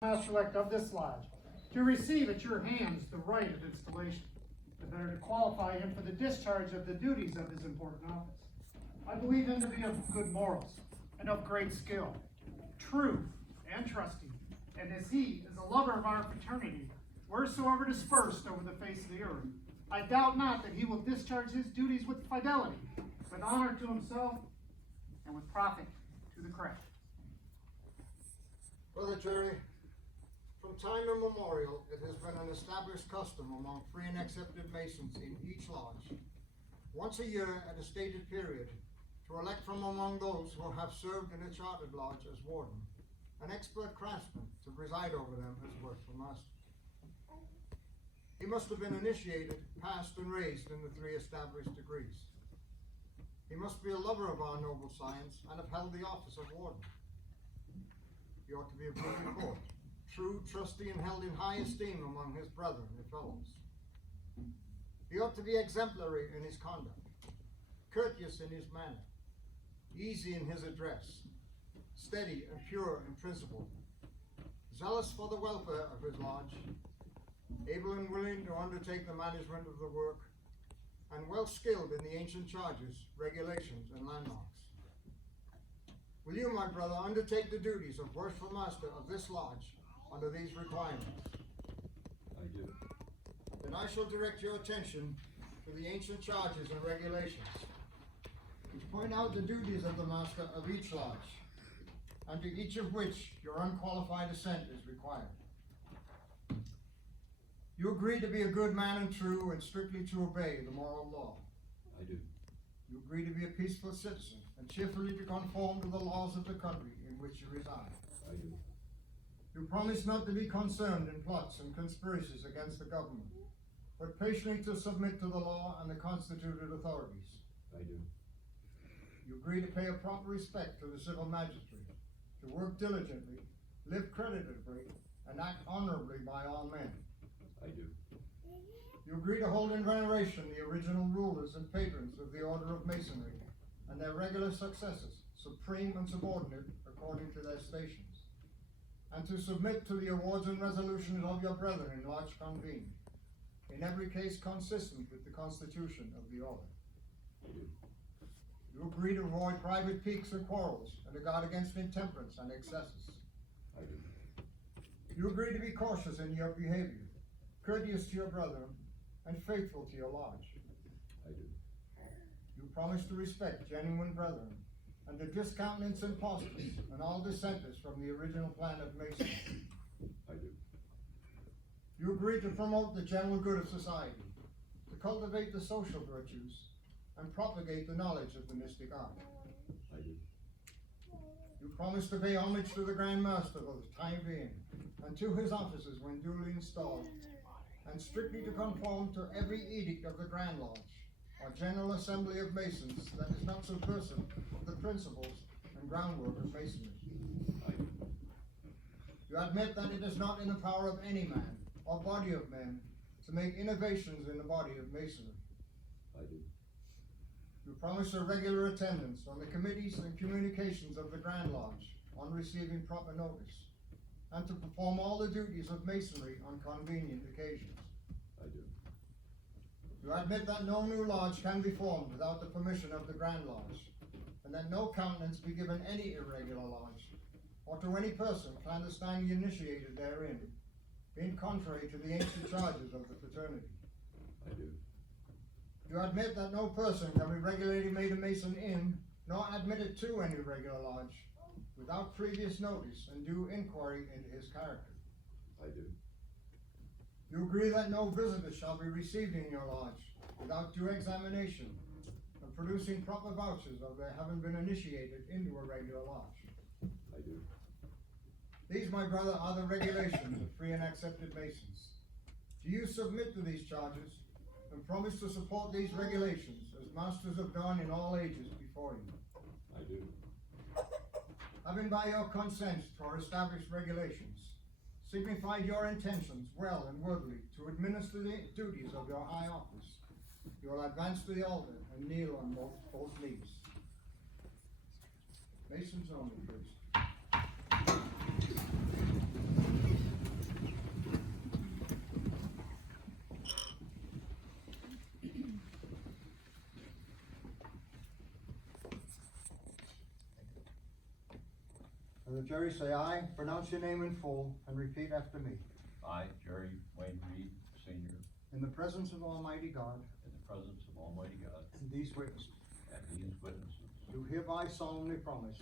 Master-elect of this lodge, to receive at your hands the right of installation, the better to qualify him for the discharge of the duties of his important office. I believe him to be of good morals and of great skill, true and trusting, and as he is a lover of our fraternity, wheresoever dispersed over the face of the earth, I doubt not that he will discharge his duties with fidelity, with honor to himself, and with profit to the craft. Brother Jerry, from time immemorial, it has been an established custom among free and accepted Masons in each lodge, once a year at a stated period, to elect from among those who have served in a chartered lodge as warden, an expert craftsman to preside over them as worshipful master. He must have been initiated, passed, and raised in the 3 established degrees. He must be a lover of our noble science and have held the office of warden. He ought to be of good report, true, trusty, and held in high esteem among his brethren and fellows. He ought to be exemplary in his conduct, courteous in his manner, easy in his address, steady and pure in principle, zealous for the welfare of his lodge, able and willing to undertake the management of the work, and well skilled in the ancient charges, regulations, and landmarks. Will you, my brother, undertake the duties of worshipful master of this lodge under these requirements? I do. Then I shall direct your attention to the ancient charges and regulations, which point out the duties of the master of each lodge, and to each of which your unqualified assent is required. You agree to be a good man and true, and strictly to obey the moral law. I do. You agree to be a peaceful citizen, and cheerfully to conform to the laws of the country in which you reside. I do. You promise not to be concerned in plots and conspiracies against the government, but patiently to submit to the law and the constituted authorities. I do. You agree to pay a proper respect to the civil magistrate, to work diligently, live creditably, and act honorably by all men. I do. You agree to hold in veneration the original rulers and patrons of the Order of Masonry, and their regular successors, supreme and subordinate according to their stations, and to submit to the awards and resolutions of your brethren in lodge convened, in every case consistent with the constitution of the order. I do. You agree to avoid private piques and quarrels, and to guard against intemperance and excesses. I do. You agree to be cautious in your behavior, courteous to your brethren, and faithful to your lodge. I do. You promise to respect genuine brethren, and to discountenance impostors and all dissenters from the original plan of Masonry. I do. You agree to promote the general good of society, to cultivate the social virtues, and propagate the knowledge of the mystic art. I do. You promise to pay homage to the Grand Master for the time being, and to his officers when duly installed, and strictly to conform to every edict of the Grand Lodge, or General Assembly of Masons that is not subversive of the principles and groundwork of Masonry. I do. You admit that it is not in the power of any man, or body of men, to make innovations in the body of Masonry. I do. You promise a regular attendance on the committees and communications of the Grand Lodge on receiving proper notice, and to perform all the duties of Masonry on convenient occasions. I do. You admit that no new lodge can be formed without the permission of the Grand Lodge, and that no countenance be given any irregular lodge, or to any person clandestinely initiated therein, being contrary to the ancient charges of the fraternity. I do. You admit that no person can be regularly made a Mason in, nor admitted to any regular lodge, without previous notice and due inquiry into his character. I do. You agree that no visitors shall be received in your lodge without due examination and producing proper vouchers of their having been initiated into a regular lodge. I do. These, my brother, are the regulations of free and accepted Masons. Do you submit to these charges and promise to support these regulations as masters have done in all ages before you? I do. Having by your consent to our established regulations, signified your intentions well and worthily to administer the duties of your high office, you will advance to the altar and kneel on both knees. Masons only, please. Jerry, say aye, pronounce your name in full, and repeat after me. I, Jerry Wayne Reed, Senior, In the presence of Almighty God in the presence of Almighty God and these witnesses, and these witnesses, do hereby solemnly promise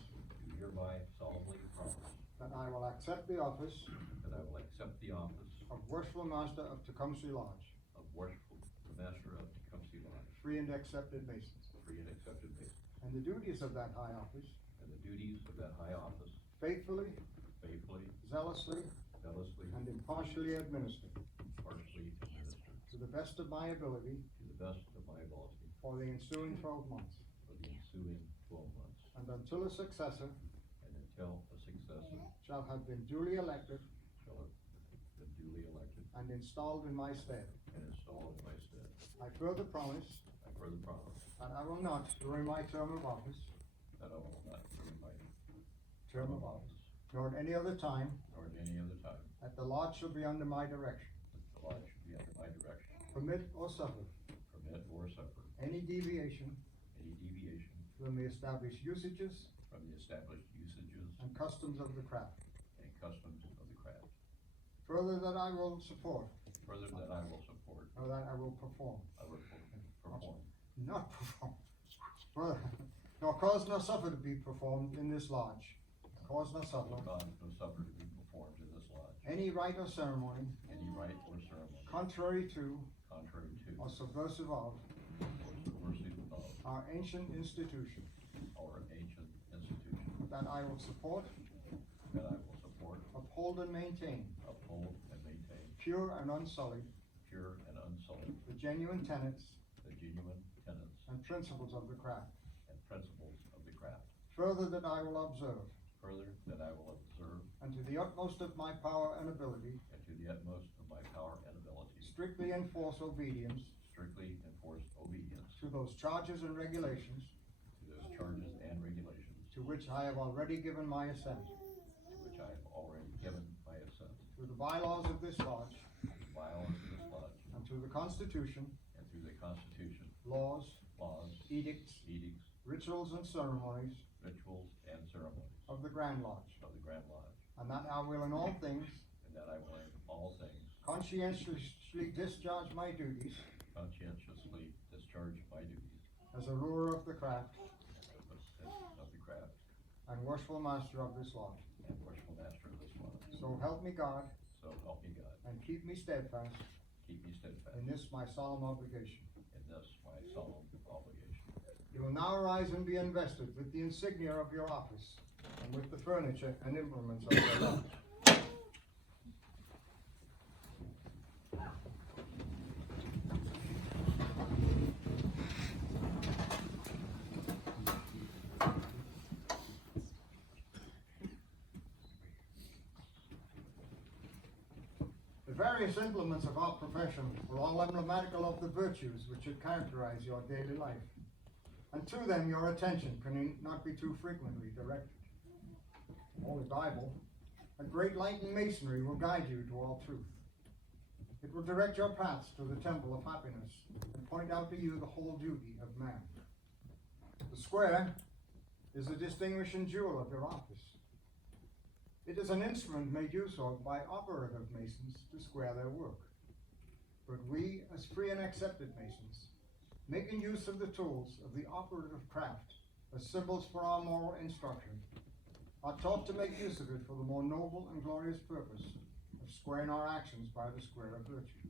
do hereby solemnly promise that I will accept the office that I will accept the office of Worshipful Master of Tecumseh Lodge, of Worshipful Master of Tecumseh Lodge, free and accepted Masons, free and accepted Mason, and the duties of that high office and the duties of that high office faithfully, faithfully, zealously, zealously, and impartially administered partially administered to the best of my ability to the best of my ability for the ensuing 12 months, for the ensuing 12 months, and until a successor and until a successor shall have been duly elected shall have been duly elected and installed in my stead. and installed in my stead. I further promise I further promise that I will not, during my term of office, that I will not during my term of office, nor at any other time, nor at any other time, that the lodge shall be under my direction, the lodge should be under my direction, permit or suffer permit or suffer any deviation any deviation from the established usages from the established usages and customs of the craft. and customs of the craft. Further, that I will support, Further, that I will support, or that I will perform, I will perform, not perform, further, nor cause nor suffer to be performed in this lodge, cause nor suffer will cause no suffer to be performed in this lodge, any rite or ceremony any rite or ceremony contrary to contrary to or subversive of or subversive of our ancient institution, our ancient institution, that I will support, that I will support, uphold, and maintain uphold, and maintain pure and unsullied pure and unsullied the genuine tenets the genuine tenets and principles of the craft. and principles of the craft. Further, that I will observe, Further, that I will observe, and to the utmost of my power and ability, and to the utmost of my power and ability, strictly enforce obedience strictly enforce obedience to those charges and regulations to those charges and regulations to which I have already given my assent, to which I have already given my assent, to the bylaws of this lodge, to the bylaws of this lodge, and to the Constitution, and through the Constitution, laws, laws, edicts, edicts, rituals, and ceremonies rituals, and ceremonies of the Grand Lodge, of the Grand Lodge, and that I will in all things and that I will in all things conscientiously discharge my duties conscientiously discharge my duties as a ruler of the craft of the craft and worshipful master of this lodge. and worshipful master of this lodge. So help me God, So help me God, and keep me steadfast keep me steadfast in this my solemn obligation. in this my solemn obligation. You will now arise and be invested with the insignia of your office and with the furniture and implements of your lodge. The various implements of our profession are all emblematical of the virtues which should characterize your daily life. And to them your attention can not be too frequently directed. The Holy Bible, a great light in masonry, will guide you to all truth. It will direct your paths to the temple of happiness and point out to you the whole duty of man. The square is the distinguishing jewel of your office. It is an instrument made use of by operative masons to square their work. But we, as free and accepted masons, making use of the tools of the operative craft as symbols for our moral instruction, are taught to make use of it for the more noble and glorious purpose of squaring our actions by the square of virtue.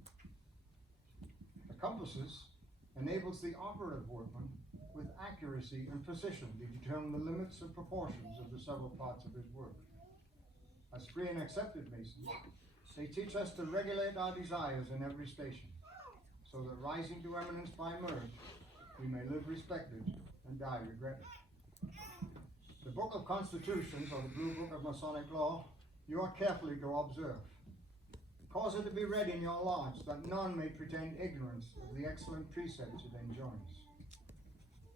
The compasses enables the operative workman with accuracy and precision to determine the limits and proportions of the several parts of his work. As free and accepted masons, they teach us to regulate our desires in every station, so that rising to eminence by merge, we may live respected and die regretted. The Book of Constitutions, or the Blue Book of Masonic Law, you are carefully to observe. Cause it to be read in your lodge, that none may pretend ignorance of the excellent precepts it enjoins.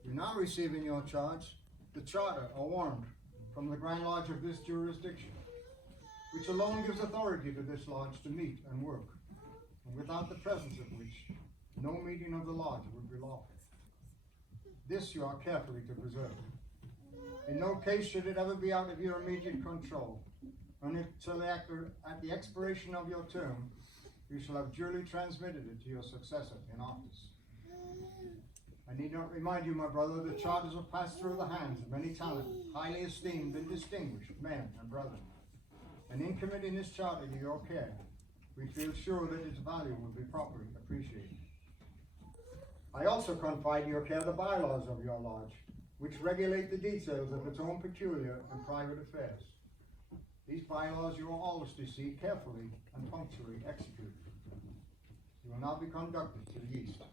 You now receive in your charge the charter or warrant from the Grand Lodge of this jurisdiction, which alone gives authority to this lodge to meet and work, and without the presence of which no meeting of the lodge would be lawful. This you are carefully to preserve. In no case should it ever be out of your immediate control, and until at the expiration of your term, you shall have duly transmitted it to your successor in office. I need not remind you, my brother, that charters have passed through the hands of many talented, highly esteemed and distinguished men and brethren. And in committing this charter to your care, we feel sure that its value will be properly appreciated. I also confide to your care the bylaws of your lodge, which regulate the details of its own peculiar and private affairs. These bylaws you will always to see carefully and punctually executed. You will now be conducted to the east.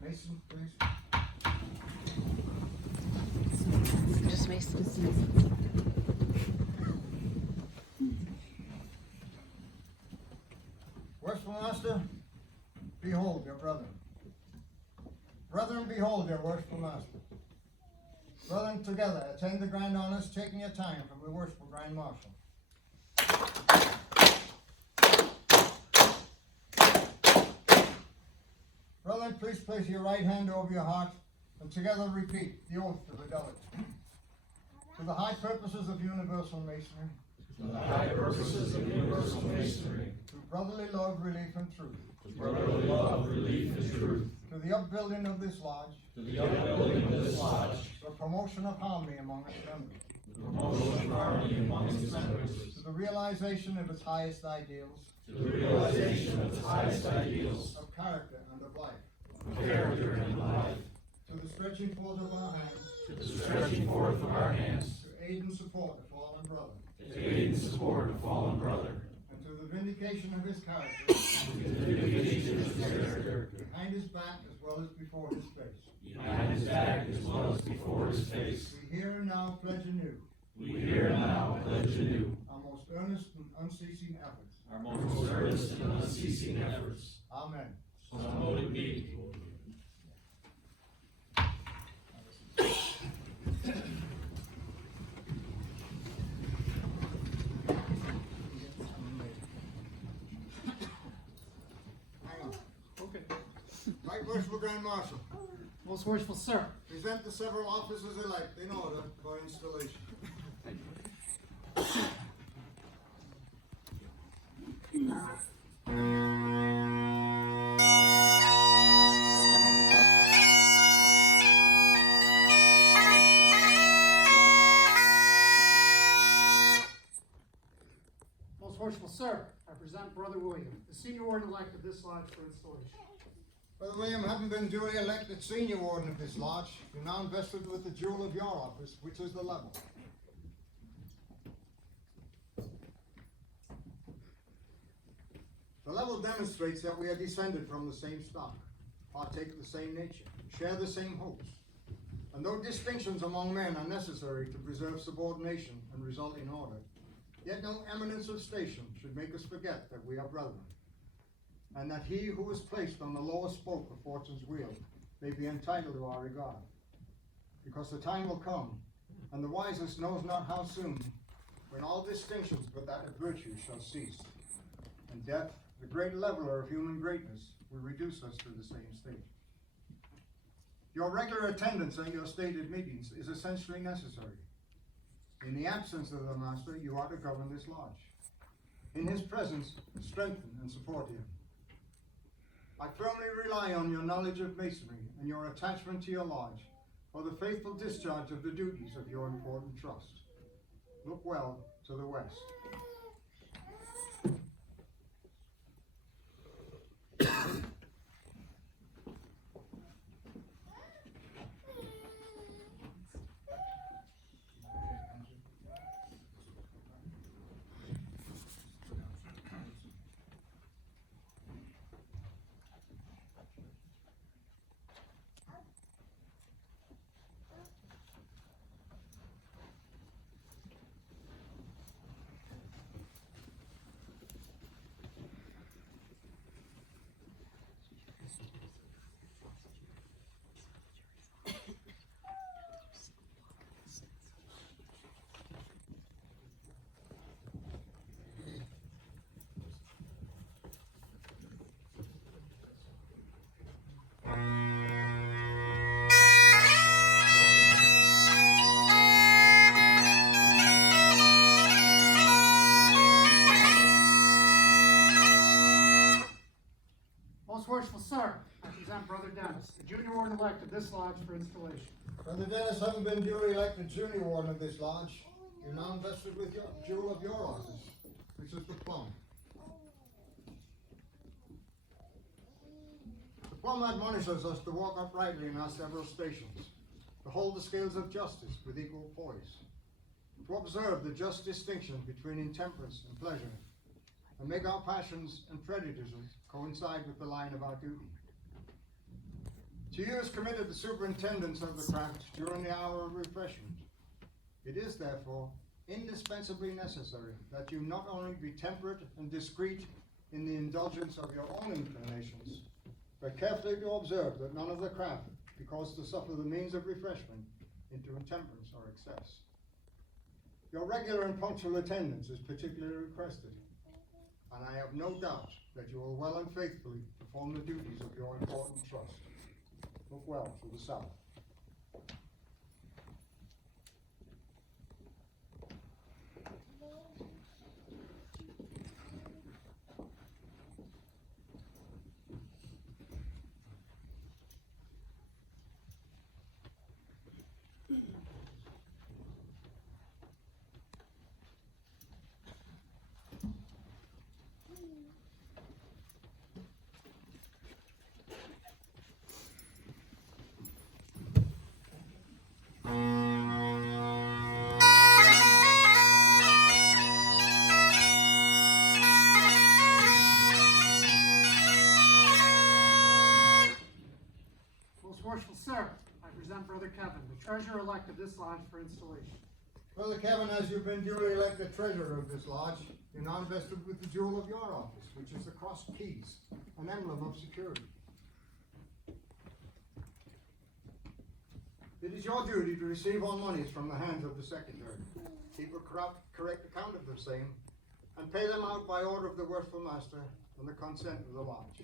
Mason, please. Just Mason. Worshipful Master, behold your brother. Brethren, behold your worshipful Master. Brethren, together attend the grand honors, taking your time from the worshipful Grand Marshal. Brethren, please place your right hand over your heart and together repeat the oath to fidelity. To the high purposes of universal masonry. To the high purposes of universal masonry. To brotherly love, relief, and truth. To brotherly love, relief, and truth. To the upbuilding of this lodge. To the upbuilding of this lodge. The promotion of harmony among its members. The promotion of harmony among its members. To the realization of its highest ideals. To the realization of its highest ideals. Of character and of life. Of character and life. To the stretching forth of our hands. To the stretching forth of our hands. To aid and support a fallen brother. To aid and support a fallen brother. And to the vindication of his character. To the vindication of his character. Behind his back as well as before his face. Behind his back as well as before his face. We here and now pledge anew. We here now pledge anew. Our most earnest and unceasing efforts. Our most earnest and unceasing efforts. Amen. So mote it be. Hang on. Okay. Right Worshipful Grand Marshal, Most worshipful sir, present the several officers elect in order for installation. most worshipful sir, I present Brother William, the senior warden-elect of this lodge for installation. Brother William, having been duly elected senior warden of this lodge, you're now invested with the jewel of your office, which is the level. The level demonstrates that we are descended from the same stock, partake of the same nature, share the same hopes. And though distinctions among men are necessary to preserve subordination and result in order, yet no eminence of station should make us forget that we are brethren, and that he who is placed on the lower spoke of fortune's wheel may be entitled to our regard. Because the time will come, and the wisest knows not how soon, when all distinctions but that of virtue shall cease, and death, the great leveler of human greatness, will reduce us to the same state. Your regular attendance at your stated meetings is essentially necessary. In the absence of the master, you are to govern this lodge. In his presence, strengthen and support him. I firmly rely on your knowledge of masonry and your attachment to your lodge for the faithful discharge of the duties of your important trust. Look well to the west. Most worshipful sir, I present Brother Dennis, the junior warden elect of this lodge for installation. Brother Dennis, having been duly elected junior warden of this lodge, you're now invested with your jewel of your office, which is the plumb. The plumb admonishes us to walk uprightly in our several stations, to hold the scales of justice with equal poise, to observe the just distinction between intemperance and pleasure, and make our passions and prejudices coincide with the line of our duty. To you is committed the superintendence of the craft during the hour of refreshment. It is therefore indispensably necessary that you not only be temperate and discreet in the indulgence of your own inclinations, but carefully to observe that none of the craft be caused to suffer the means of refreshment into intemperance or excess. Your regular and punctual attendance is particularly requested, and I have no doubt that you will well and faithfully perform the duties of your important trust. Look well to the south. Most worshipful sir, I present Brother Kevin, the treasurer-elect of this lodge for installation. Brother Kevin, as you've been duly elected treasurer of this lodge, you're now invested with the jewel of your office, which is the crossed keys, an emblem of security. It is your duty to receive all monies from the hands of the secretary, keep a correct account of the same, and pay them out by order of the worshipful master and the consent of the lodge.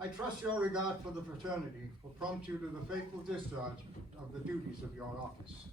I trust your regard for the fraternity will prompt you to the faithful discharge of the duties of your office.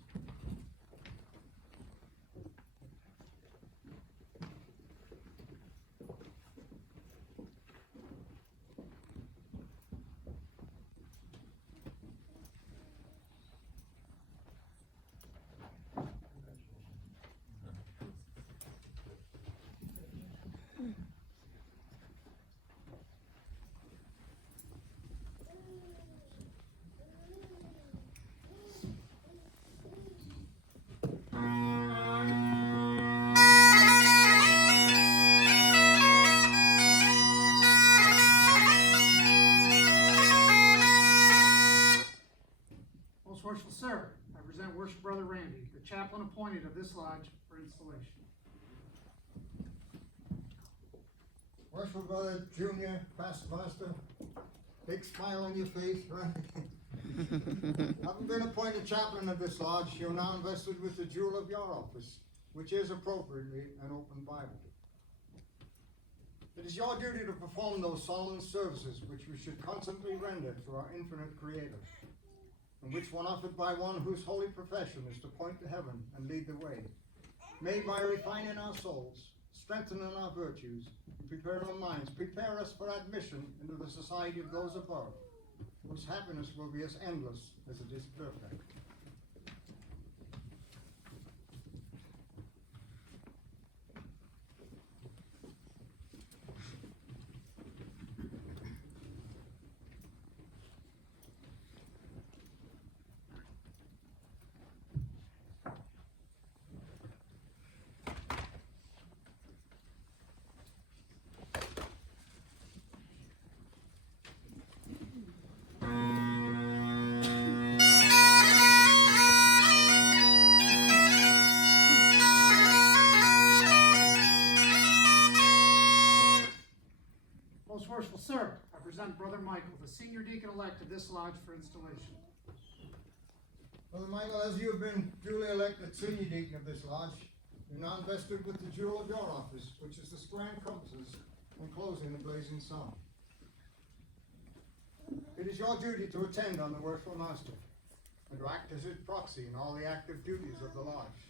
Most worshipful sir, I present Worship Brother Randy, the chaplain appointed of this lodge for installation. Worshipful brother, junior, past master, big smile on your face, right? Having been appointed chaplain of this lodge, you're now invested with the jewel of your office, which is appropriately an open Bible. It is your duty to perform those solemn services which we should constantly render to our infinite Creator, and which one offered by one whose holy profession is to point to heaven and lead the way, made by refining our souls, strengthening our virtues, and preparing our minds, prepare us for admission into the society of those above, whose happiness will be as endless as it is perfect. Most worshipful sir, I present Brother Michael, the senior deacon-elect of this lodge for installation. Brother Michael, as you have been duly elected senior deacon of this lodge, you're now invested with the jewel of your office, which is the square and compasses enclosing the blazing sun. It is your duty to attend on the worshipful master, and to act as his proxy in all the active duties of the lodge,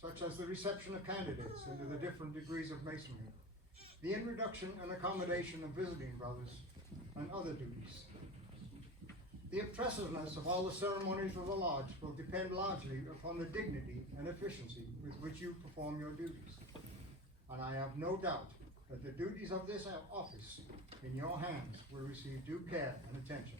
such as the reception of candidates into the different degrees of masonry, the introduction and accommodation of visiting brothers, and other duties. The impressiveness of all the ceremonies of the lodge will depend largely upon the dignity and efficiency with which you perform your duties. And I have no doubt that the duties of this office in your hands will receive due care and attention.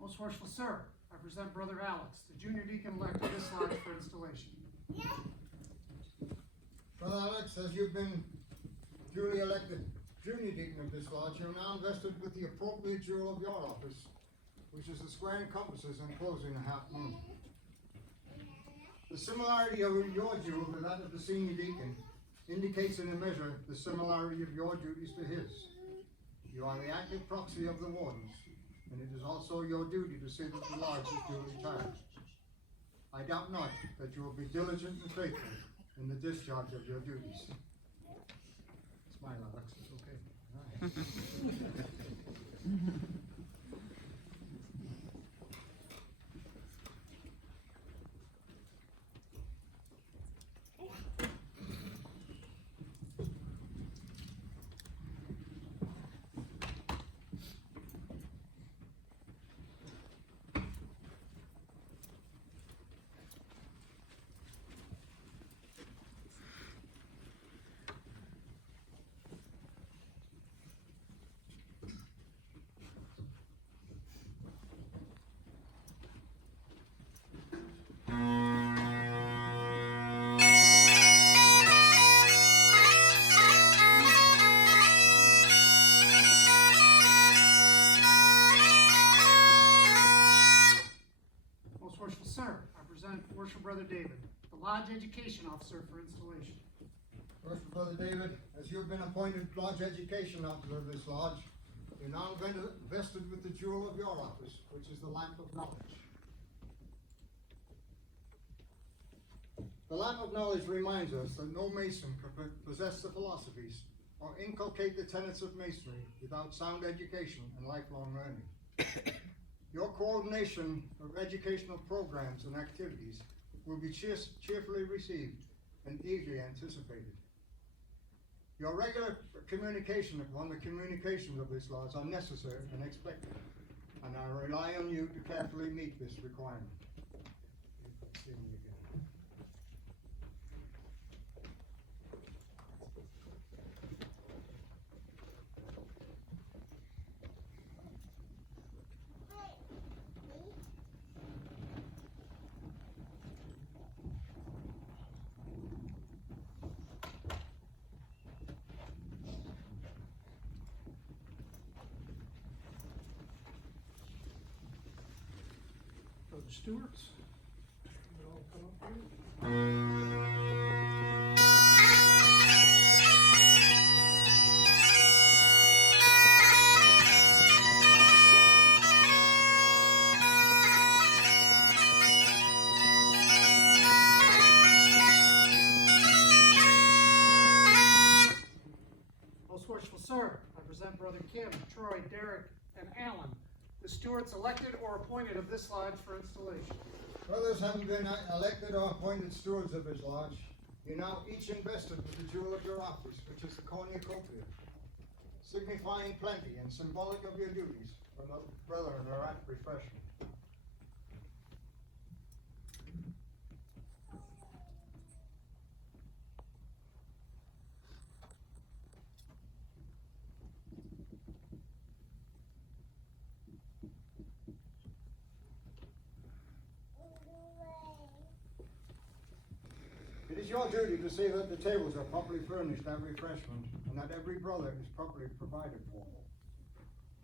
Most worshipful sir, I present Brother Alex, the junior deacon-elect of this lodge for installation. Brother Alex, as you've been duly elected junior deacon of this lodge, you're now invested with the appropriate jewel of your office, which is the square encompasses enclosing a half moon. The similarity of your jewel to that of the senior deacon indicates in a measure the similarity of your duties to his. You are the active proxy of the wardens, and it is also your duty to see that the lodge is duly tied. I doubt not that you will be diligent and faithful in the discharge of your duties. Smile, Alex, it's okay. Most worshipful sir, I present Worshipful Brother David, the lodge education officer for installation. Worshipful Brother David, as you have been appointed lodge education officer of this lodge, you're now vested with the jewel of your office, which is the lamp of knowledge. The lamp of knowledge reminds us that no mason can possess the philosophies or inculcate the tenets of masonry without sound education and lifelong learning. Your coordination of educational programs and activities will be cheerfully received and eagerly anticipated. Your regular communication upon the communications of this lodge are necessary and expected, and I rely on you to carefully meet this requirement. See me again. Brother Stewart's. You all come up here. Most worshipful sir, I present Brother Kim, Troy, Derek, and Alan, the stewards elected or appointed of this lodge for installation. Brothers, having been elected or appointed stewards of his lodge, you're now each invested with the jewel of your office, which is the cornucopia, signifying plenty and symbolic of your duties when the brethren are at refreshment. It is your duty to see that the tables are properly furnished and refreshment, and that every brother is properly provided for.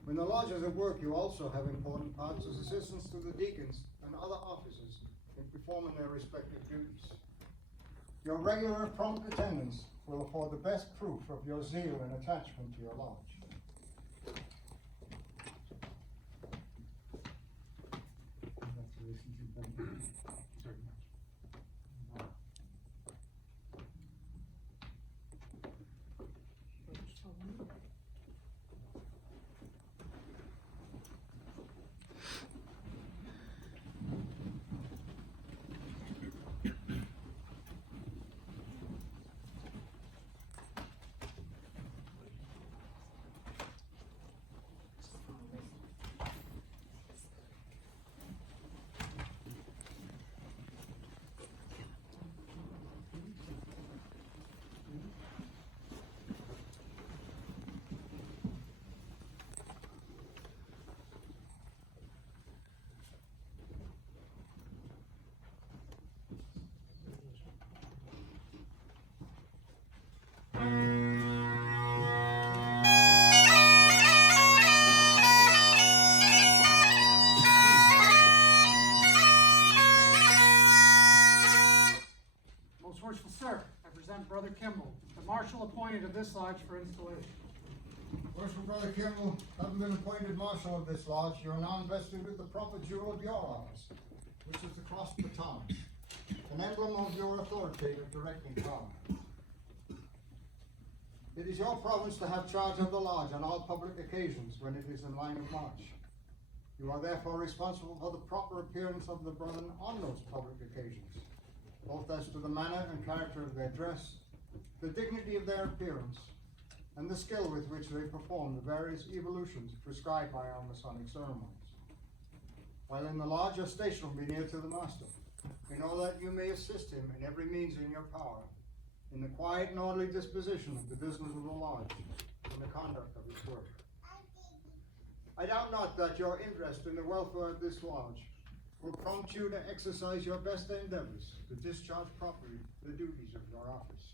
When the lodge is at work, you also have important parts as assistants to the deacons and other officers in performing their respective duties. Your regular prompt attendance will afford the best proof of your zeal and attachment to your lodge. Congratulations and thank you very much. Most worshipful sir, I present Brother Kimball, the marshal appointed of this lodge for installation. Worshipful Brother Kimball, having been appointed marshal of this lodge, you are now invested with the proper jewel of your office, which is the cross baton, an emblem of your authoritative directing power. It is your province to have charge of the lodge on all public occasions when it is in line of march. You are therefore responsible for the proper appearance of the brethren on those public occasions, both as to the manner and character of their dress, the dignity of their appearance, and the skill with which they perform the various evolutions prescribed by our Masonic ceremonies. While in the lodge, your station will be near to the master, in order that you may assist him in every means in your power, in the quiet and orderly disposition of the business of the lodge, and the conduct of its work. I doubt not that your interest in the welfare of this lodge will prompt you to exercise your best endeavors to discharge properly the duties of your office.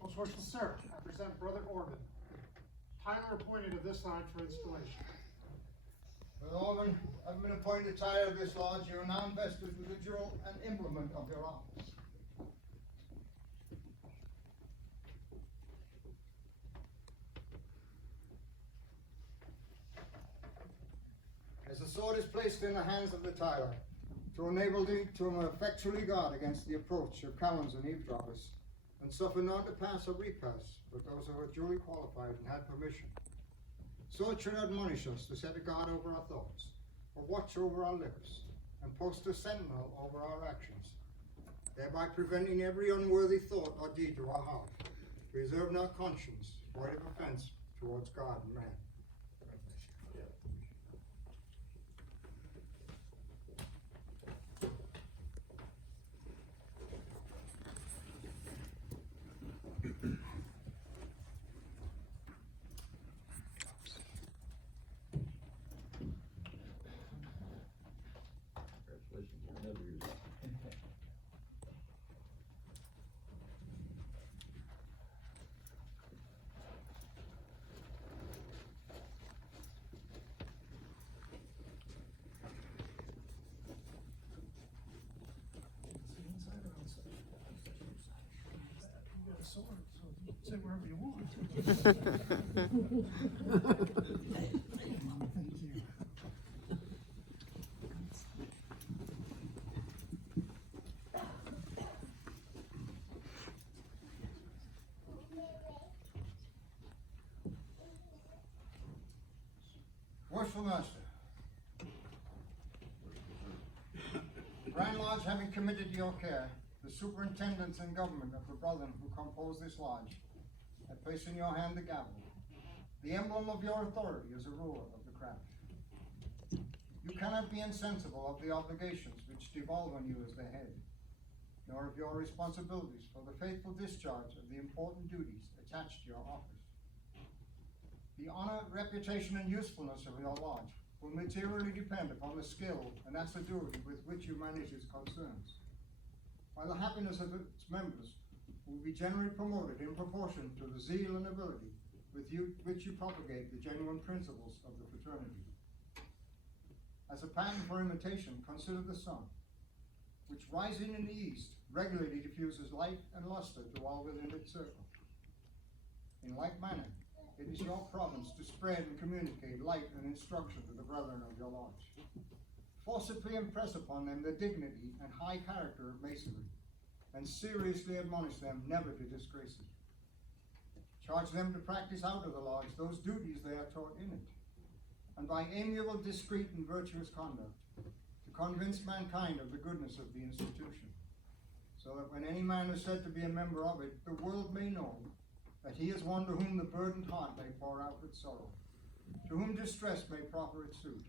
Most worshipful sir, I present Brother Orban, Tyler appointed of this lodge for installation. Brother Orban, having been appointed tire of this lodge, you are now invested with the jewel and implement of your office. As the sword is placed in the hands of the tire, to enable thee to effectually guard against the approach of cowards and eavesdroppers, and suffer none to pass or repass but those who are duly qualified and had permission. So it should admonish us to set a guard over our thoughts, a watch over our lips, and post a sentinel over our actions, thereby preventing every unworthy thought or deed to our heart, preserving our conscience void of offense towards God and man. Congratulations, you're another year. Say wherever you want. Worshipful Master, Grand Lodge having committed to your care the superintendents and government of the brethren who compose this lodge, I place in your hand the gavel, the emblem of your authority as a ruler of the craft. You cannot be insensible of the obligations which devolve on you as the head, nor of your responsibilities for the faithful discharge of the important duties attached to your office. The honor, reputation, and usefulness of your lodge will materially depend upon the skill and assiduity with which you manage its concerns, while the happiness of its members will be generally promoted in proportion to the zeal and ability with which you propagate the genuine principles of the fraternity. As a pattern for imitation, consider the sun, which rising in the east regularly diffuses light and luster to all within its circle. In like manner, it is your province to spread and communicate light and instruction to the brethren of your lodge. Forcibly impress upon them the dignity and high character of masonry, and seriously admonish them never to disgrace it. Charge them to practice out of the lodge those duties they are taught in it, and by amiable, discreet, and virtuous conduct, to convince mankind of the goodness of the institution, so that when any man is said to be a member of it, the world may know that he is one to whom the burdened heart may pour out its sorrow, to whom distress may proffer its suit,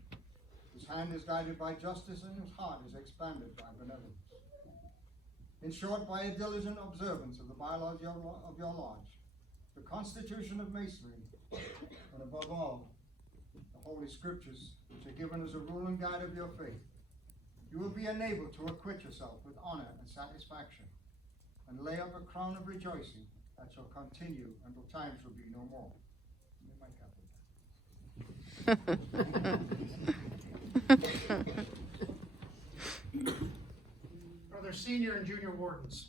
whose hand is guided by justice and whose heart is expanded by benevolence. In short, by a diligent observance of the bylaws of your lodge, the Constitution of Masonry, and above all, the Holy Scriptures, which are given as a rule and guide of your faith, you will be enabled to acquit yourself with honor and satisfaction, and lay up a crown of rejoicing that shall continue until time shall be no more. Brother Senior and Junior Wardens,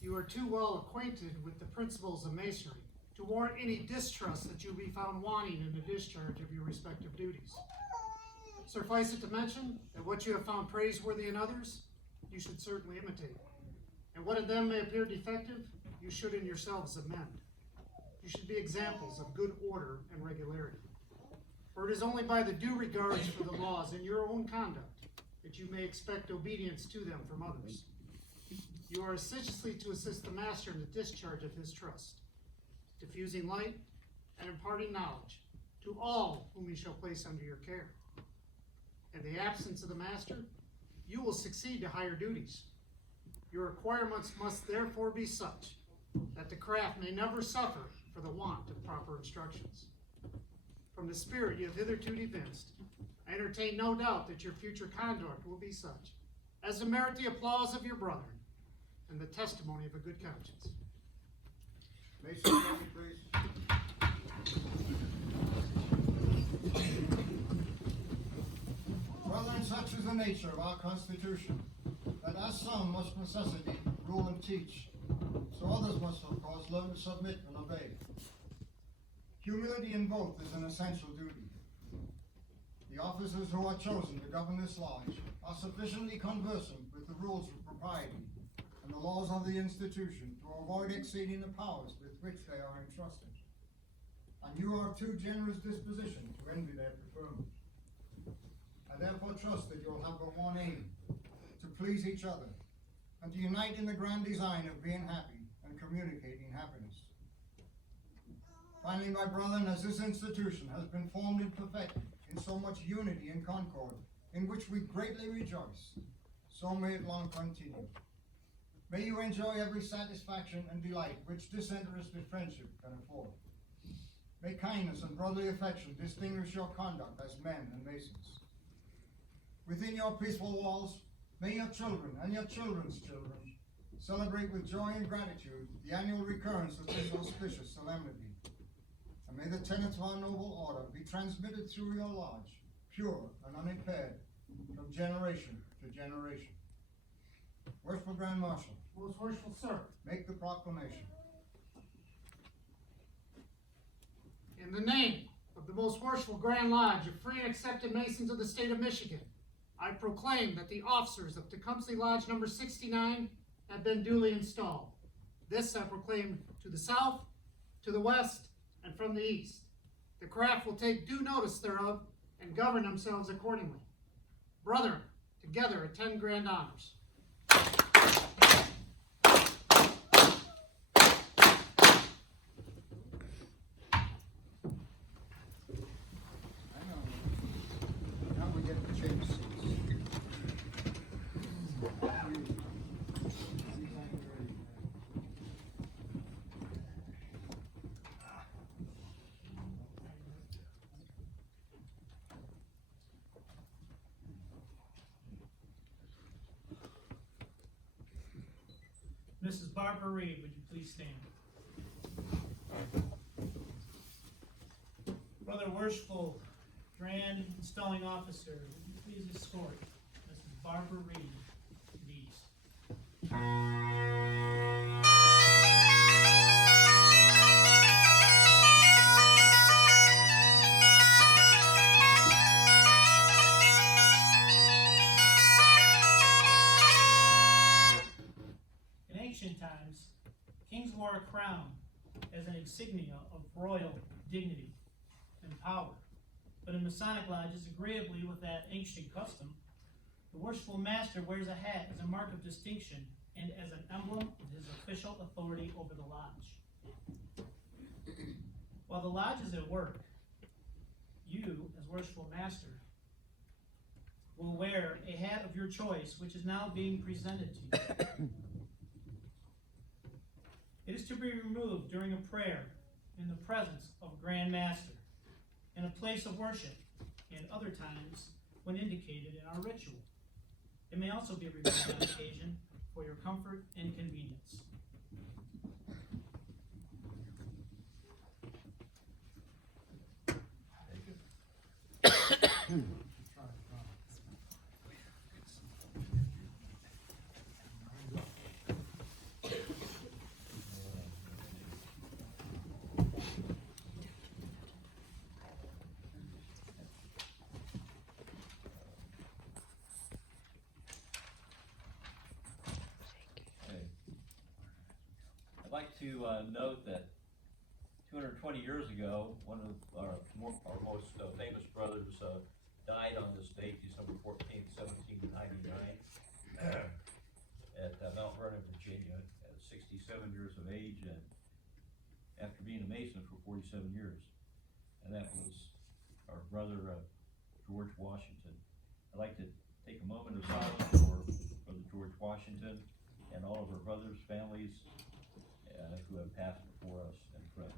you are too well acquainted with the principles of Masonry to warrant any distrust that you be found wanting in the discharge of your respective duties. Suffice it to mention that what you have found praiseworthy in others, you should certainly imitate. And what in them may appear defective, you should in yourselves amend. You should be examples of good order and regularity. For it is only by the due regards for the laws in your own conduct that you may expect obedience to them from others. You are assiduously to assist the master in the discharge of his trust, diffusing light and imparting knowledge to all whom he shall place under your care. In the absence of the master, you will succeed to higher duties. Your requirements must therefore be such that the craft may never suffer for the want of proper instructions. From the spirit you have hitherto evinced, I entertain no doubt that your future conduct will be such as to merit the applause of your brethren and the testimony of a good conscience. Mason, join me, please. Brethren, such is the nature of our Constitution, that as some must necessity rule and teach, so others must of course learn to submit and obey. Humility in both is an essential duty. The officers who are chosen to govern this lodge are sufficiently conversant with the rules of propriety and the laws of the institution to avoid exceeding the powers with which they are entrusted. And you are of too generous disposition to envy their preferment. I therefore trust that you will have but one aim, to please each other, and to unite in the grand design of being happy and communicating happiness. Finally, my brethren, as this institution has been formed and perfected in so much unity and concord, in which we greatly rejoice, so may it long continue. May you enjoy every satisfaction and delight which disinterested friendship can afford. May kindness and brotherly affection distinguish your conduct as men and masons. Within your peaceful walls, may your children and your children's children celebrate with joy and gratitude the annual recurrence of this auspicious solemnity. And may the tenets of our noble order be transmitted through your lodge, pure and unimpaired, from generation to generation. Worshipful Grand Marshal, Most worshipful sir, make the proclamation. in the name of the Most Worshipful Grand Lodge of Free and Accepted Masons of the State of Michigan, I proclaim that the officers of Tecumseh Lodge number 69 have been duly installed. This I proclaim to the south, to the west, and from the east. the craft will take due notice thereof and govern themselves accordingly. Brethren, together attend grand honors. Now we get to change seats. Mrs. Barbara Reed, would you please stand? Brother Worshipful, Grand Installing Officer, would you please escort Mrs. Barbara Reed to the east? In ancient times, kings wore a crown as an insignia of royal dignity and power. But in Masonic lodges, agreeably with that ancient custom, the worshipful master wears a hat as a mark of distinction and as an emblem of his official authority over the lodge. While the lodge is at work, you, as worshipful master, will wear a hat of your choice, which is now being presented to you. It is to be removed during a prayer in the presence of a Grand Master, in a place of worship, and other times when indicated in our ritual. It may also be removed on occasion for your comfort and convenience. Okay. I'd like to note that 220 years ago, one of our most famous brothers died on this date, December 14th, 1799, at Mount Vernon, Virginia, at 67 years of age, and after being a Mason for 47 years. And that was our brother George Washington. I'd like to take a moment of silence for Brother George Washington and all of our brothers, families who have passed before us, and friends.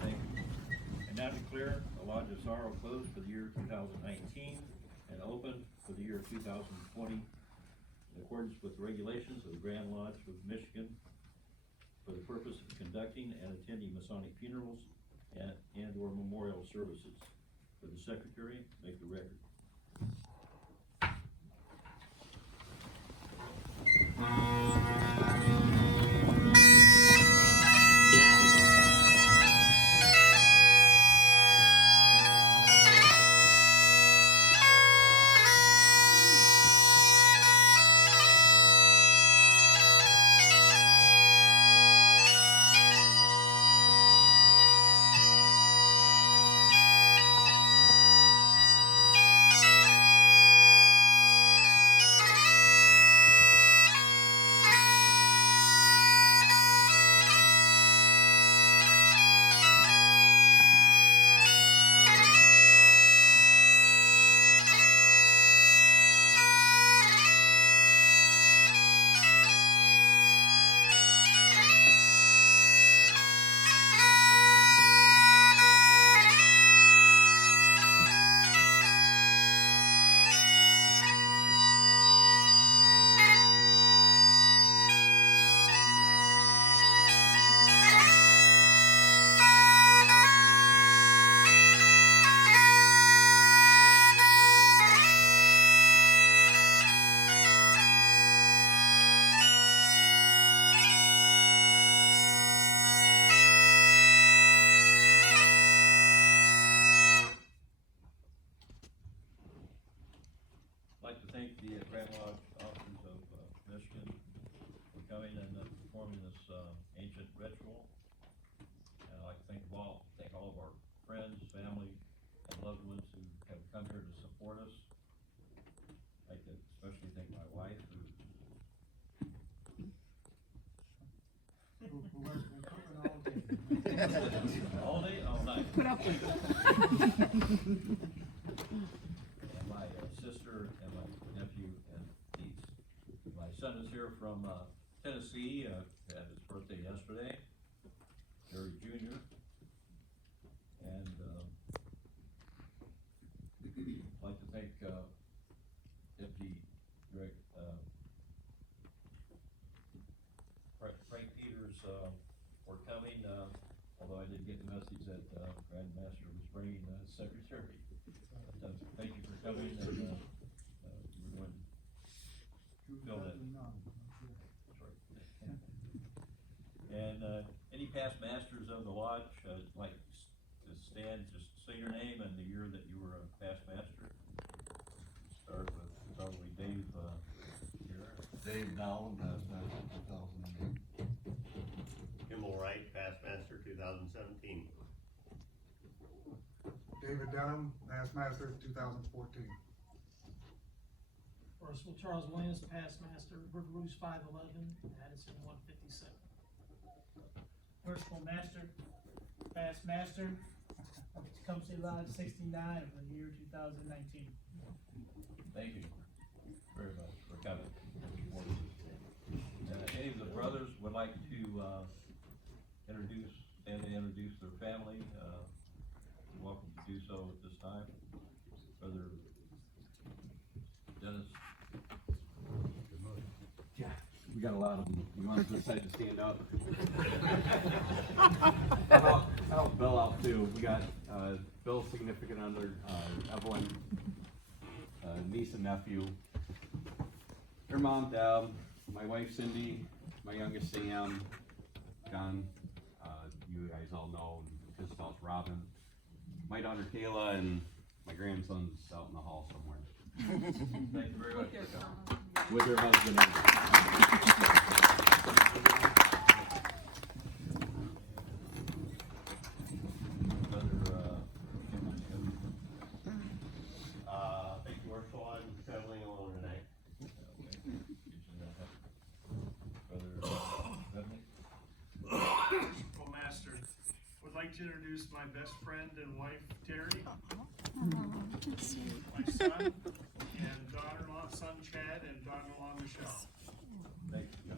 Thank you. And now declare the Lodge of Sorrow closed for the year 2019 and open for the year 2020 in accordance with the regulations of the Grand Lodge of Michigan for the purpose of conducting and attending Masonic funerals and or memorial services. For the Secretary, make the record. support us. I'd like to especially thank my wife, who Who has been cooking all day. all day, all night. Put up with it. And my sister and my nephew and niece. My son is here from Tennessee, had his birthday yesterday, Jerry Jr. And I'd like to thank Deputy Greg, Frank Peters for coming, although I didn't get the message that Grandmaster was bringing secretary. Thank you for coming, and we're going to fill that. That's right. And any past masters of the lodge, like to stand, just say your name and the year that you were a past master. Start with probably Dave here. Dave Dowland, past master 2008. Kimball Wright, past master 2017. David Dunham, past master 2014. Percival Charles Williams, past master, River Rouge 511, Addison 157. Percival Master, past master, Tecumseh Lodge 69 for the year 2019. Thank you very much for coming. Any of the brothers would like to introduce their family, you're welcome to do so at this time. Brother Dennis. Yeah, we got a lot of them. You want to decide to stand up? I'll help Bill out too. We got Bill's significant other, Evelyn, niece and nephew. Their mom, Deb, my wife Cindy, my youngest Sam, John, you guys all know, his spouse Robin, my daughter Kayla, and my grandson's out in the hall somewhere. Thank you very much for coming. With her husband. Thank you, Marshall. I'm traveling alone tonight. Well, Master, would like to introduce my best friend and wife, Terry, my son, and daughter-in-law, son Chad, and daughter-in-law Michelle. Thank you.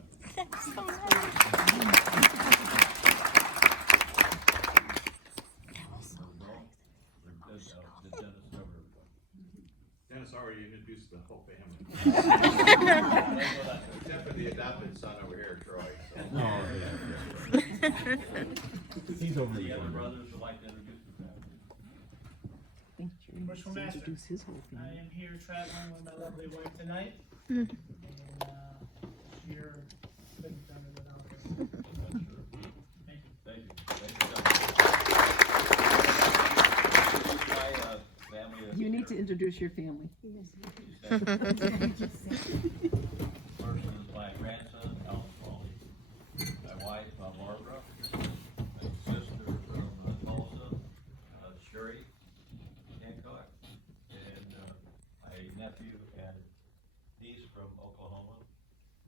Dennis already introduced the whole family. Except for the adopted son over here, Troy. He's over The there. other brothers would like to introduce their family. Percival Master, Introduce his whole I family. am here traveling with my lovely wife tonight. And here, couldn't have done it without her. Thank you. Thank you. Thank you. My family is You need to here. introduce your family. First is my grandson, Alan Foley. My wife, Barbara. My sister from Tulsa, Sherry Hancock. And my nephew and niece from Oklahoma,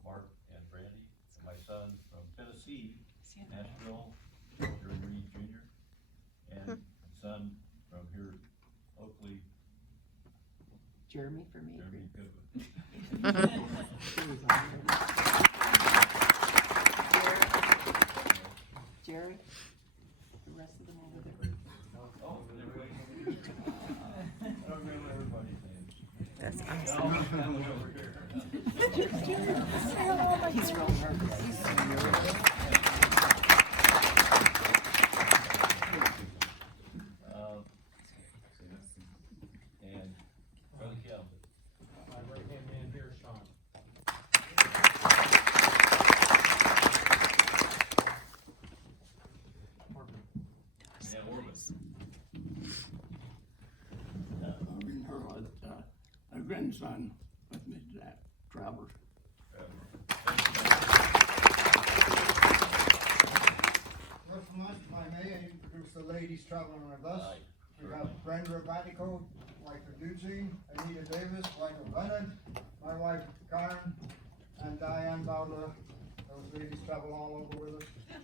Mark and Brandy. My son from Tennessee, Nashville, Jerry Reed Jr. And son from here, Oakley, Jeremy for me. Jeremy Goodwin. Jerry, the rest of them over there. Oh, and everybody. I don't remember everybody's names. That's And all my family over here. He's real nervous. And Brother Kim. My right-hand man here, Sean. And Orban. A grandson with me, Jack Travers. First from us, if I may, I introduce the ladies traveling with us. Aye. We have Brenda Batico, wife of Eugene, Anita Davis, wife of Leonard, my wife Karen, and Diane Bowler. Those ladies travel all over with us. And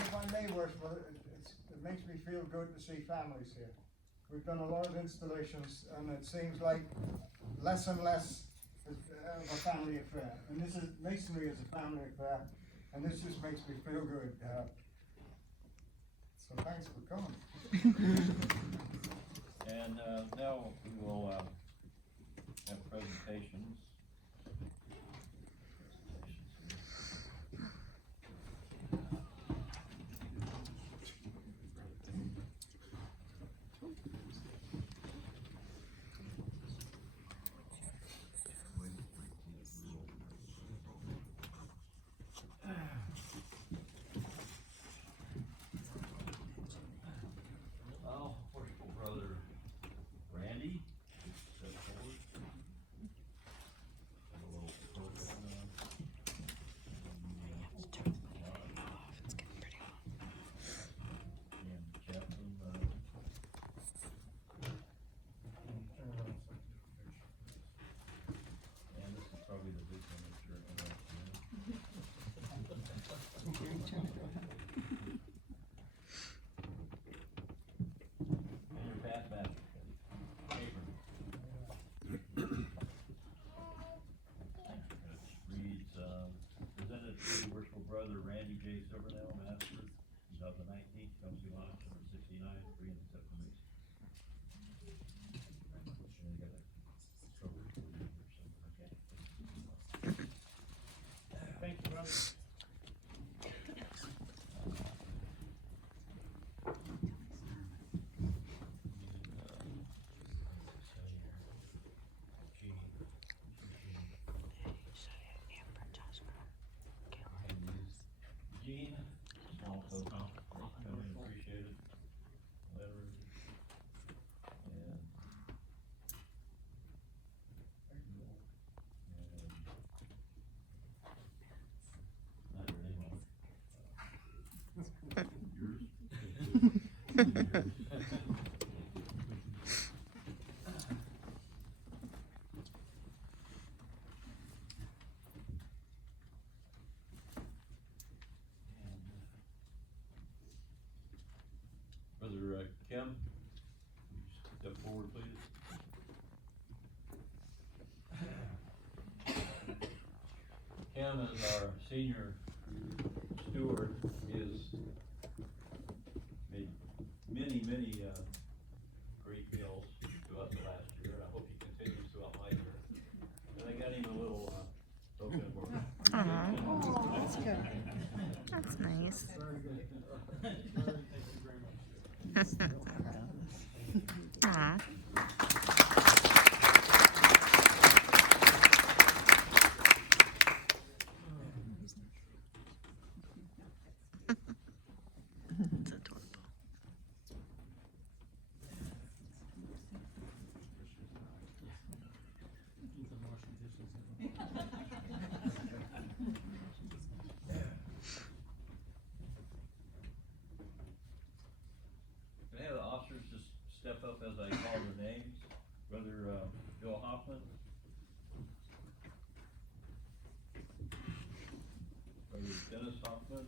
if I may, Worshipful, it makes me feel good to see families here. We've done a lot of installations, and it seems like less and less of a family affair. And this is, masonry is a family affair, and this just makes me feel good. So thanks for coming. And, now we will, have presentations. Well, worshipful brother Randy, step forward. Have a little program on. It's getting pretty hot. And Chaplain, and this is probably the big one that you're interested in. And your Pat Patrick, Abram. Reads, presented to the worshipful brother Randy J. Silvernail, Master, 2019, comes to line number 69, free and accept the mason. And you got a cover for you or something, okay? Thank you, brother. Gene, also, really appreciate it. Letter. And. Not your name on it. Yours? Brother Kim, will you step forward, please? Kim is our senior steward, is made many, great meals throughout the last year, and I hope he continues throughout my year. And I got him a little, token of work. That's good. That's nice. Aw. It's adorable. Can I have the officers just step up as I call their names? Brother, Bill Hoffman. Brother Dennis Hoffman.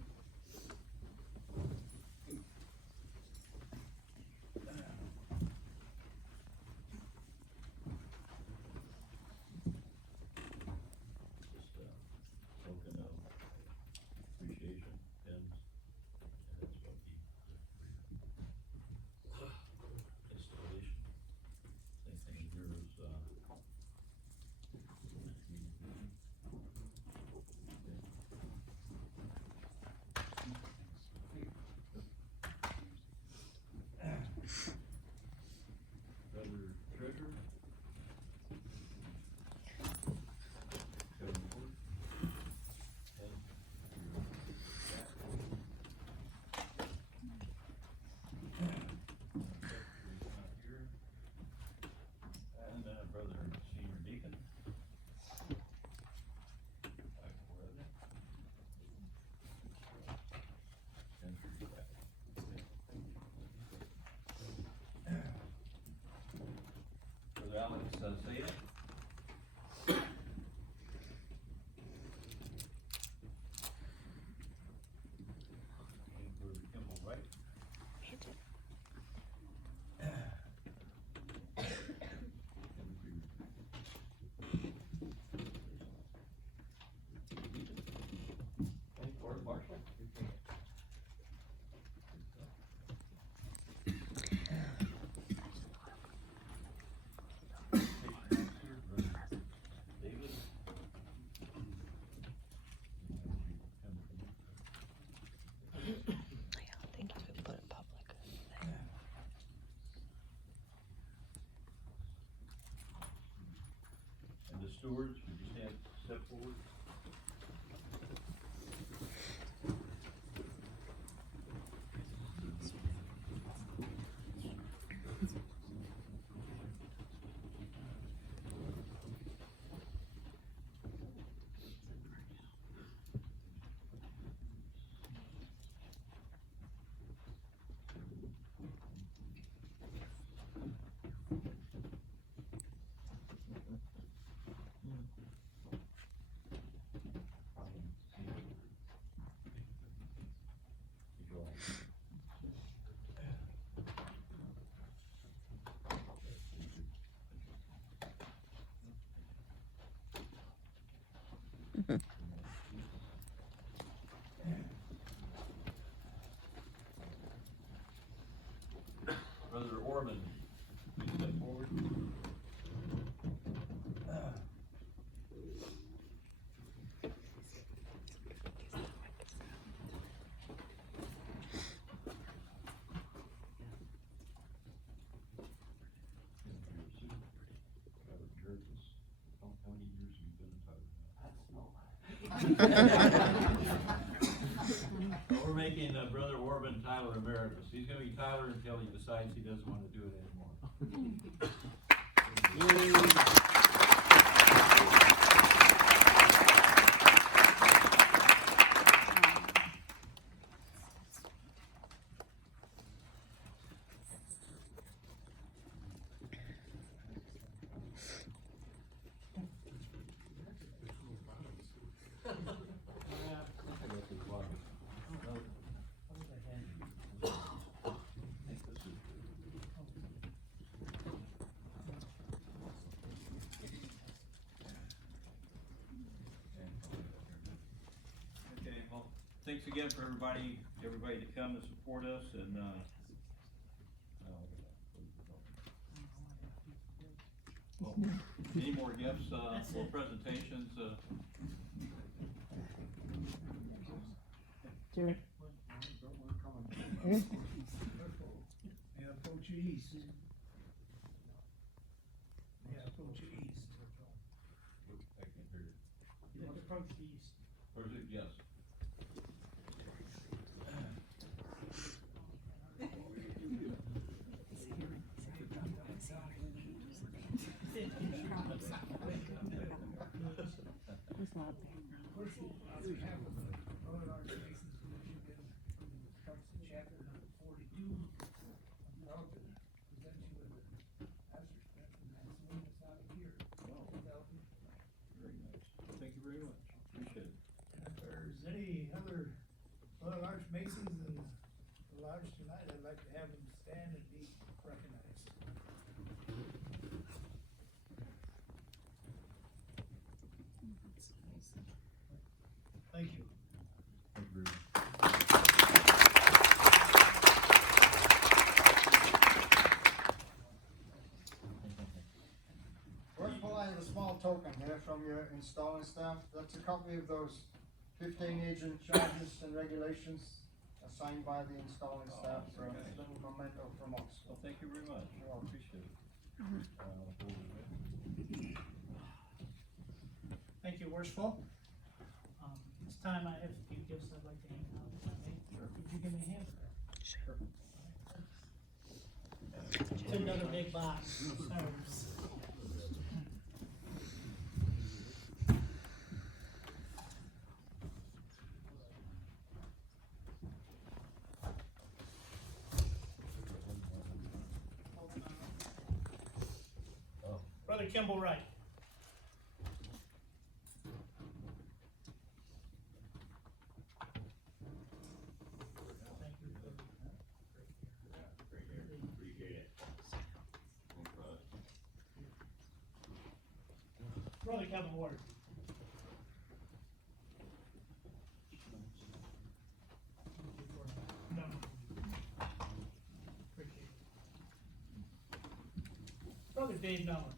Just a token of appreciation, pins, and that's what he installation. Same thing here is, Alex Sada. And for Kimball Wright. And for Marshall. David. I think you could put it public. And the stewards, would you stand, step forward? Brother Orman, please step forward. How many years have you been in Tyler? We're making Brother Orban Tyler Emeritus. He's gonna be Tyler until he decides he doesn't want to do it anymore. Okay, well, thanks again for everybody to come and support us, and well, any more gifts or presentations? Jerry. Yeah, approach you east. Yeah, approach you east. I can't hear you. You have to approach the east. Or is it yes? It's not Very nice. Thank you very much. Appreciate it. If there's any other Royal Arch Masons in the lodge tonight, I'd like to have them stand and be recognized. Thank you. Thank you very much. First of all, I have a small token here from your installing staff. That's a copy of those 15 agent charges and regulations assigned by the installing staff. So very it's a nice. little memento from us. Well, thank you very much. You're welcome. Appreciate it. Thank you, Worshipful. This time I have a few gifts I'd like to hand out, if I may. Could you give me a hand? Sure. To another big box. Brother Kimball Wright. Thank you. Brother Kevin Ward. No. Appreciate it. Brother Dave Miller.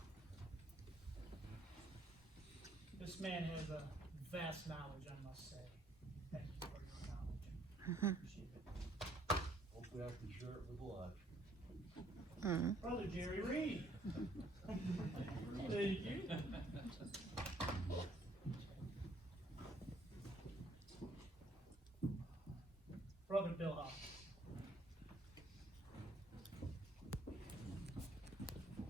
This man has a vast knowledge, I must say. Thank you for your knowledge. Appreciate it. Hopefully I can share it with the lodge. Brother Jerry Reed. Thank you. Brother Bill Huff.